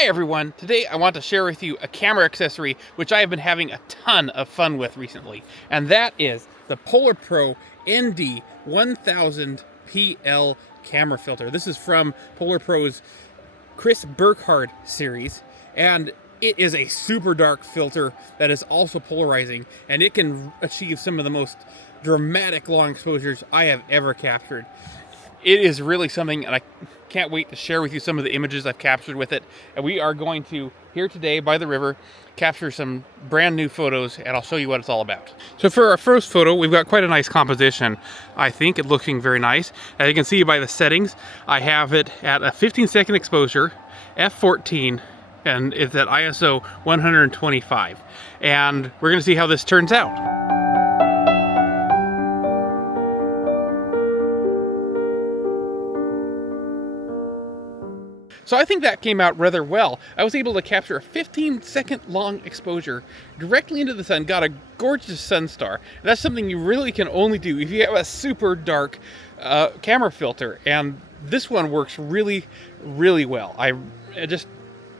Hi everyone! Today I want to share with you a camera accessory which I have been having a ton of fun with recently, and that is the PolarPro ND1000PL camera filter. This is from PolarPro's Chris Burkhardt series, and it is a super dark filter that is also polarizing, and it can achieve some of the most dramatic long exposures I have ever captured. It is really something, and I can't wait to share with you some of the images I've captured with it. And we are going to, here today by the river, capture some brand new photos, and I'll show you what it's all about. So for our first photo, we've got quite a nice composition. I think it looking very nice. As you can see by the settings, I have it at a 15-second exposure, f14, and it's at ISO 125. And we're gonna see how this turns out. So I think that came out rather well. I was able to capture a 15-second long exposure directly into the sun, got a gorgeous sun star. And that's something you really can only do if you have a super dark camera filter. And this one works really, really well. I'm just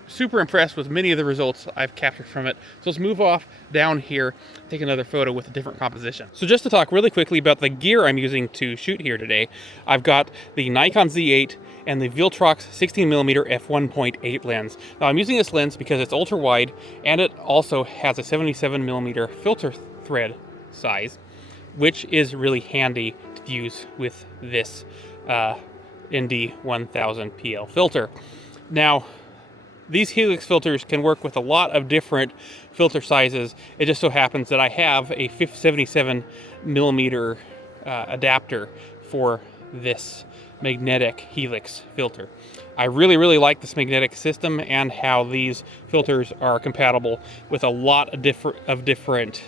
super impressed with many of the results I've captured from it. So let's move off down here, take another photo with a different composition. So just to talk really quickly about the gear I'm using to shoot here today, I've got the Nikon Z8 and the Viltrox 16mm f1.8 lens. Now I'm using this lens because it's ultra wide and it also has a 77mm filter thread size, which is really handy to use with this ND1000PL filter. Now, these Helix filters can work with a lot of different filter sizes. It just so happens that I have a 77mm adapter for this magnetic Helix filter. I really, really like this magnetic system and how these filters are compatible with a lot of different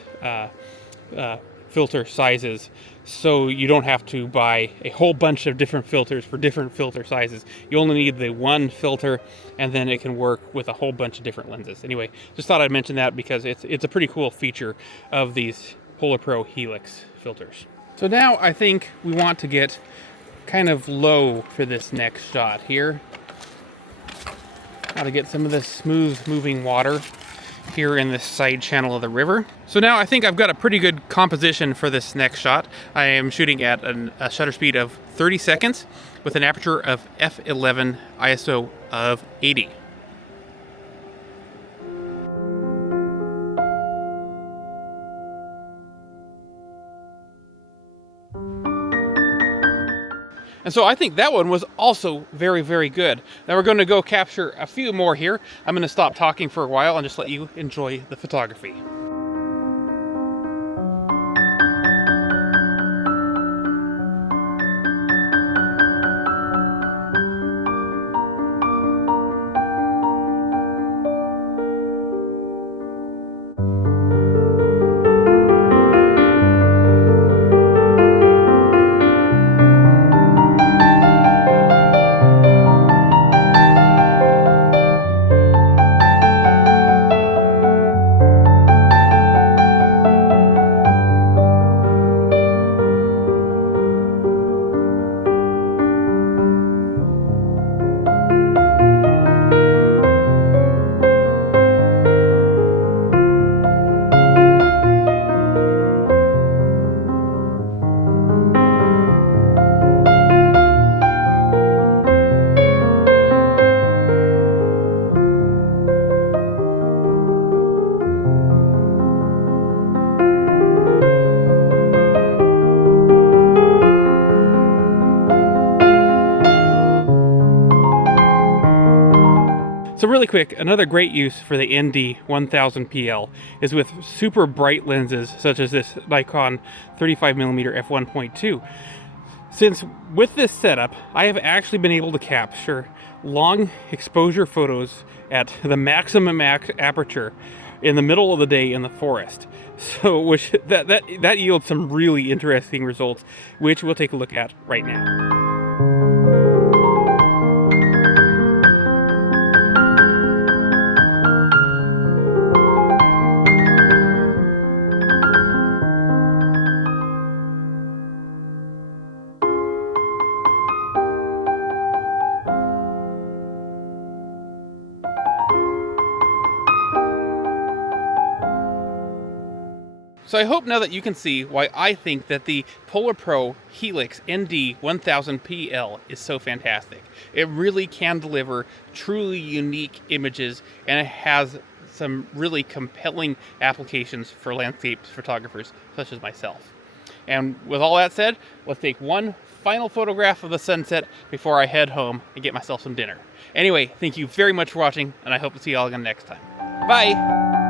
filter sizes, so you don't have to buy a whole bunch of different filters for different filter sizes. You only need the one filter, and then it can work with a whole bunch of different lenses. Anyway, just thought I'd mention that because it's a pretty cool feature of these PolarPro Helix filters. So now I think we want to get kind of low for this next shot here. Got to get some of this smooth moving water here in this side channel of the river. So now I think I've got a pretty good composition for this next shot. I am shooting at a shutter speed of 30 seconds with an aperture of f11, ISO of 80. And so I think that one was also very, very good. Now we're going to go capture a few more here. I'm going to stop talking for a while and just let you enjoy the photography. So really quick, another great use for the ND1000PL is with super bright lenses such as this Nikon 35mm f1.2. Since with this setup, I have actually been able to capture long exposure photos at the maximum aperture in the middle of the day in the forest. So that yields some really interesting results, which we'll take a look at right now. So I hope now that you can see why I think that the PolarPro Helix ND1000PL is so fantastic. It really can deliver truly unique images, and it has some really compelling applications for landscape photographers such as myself. And with all that said, let's take one final photograph of the sunset before I head home and get myself some dinner. Anyway, thank you very much for watching, and I hope to see you all again next time. Bye!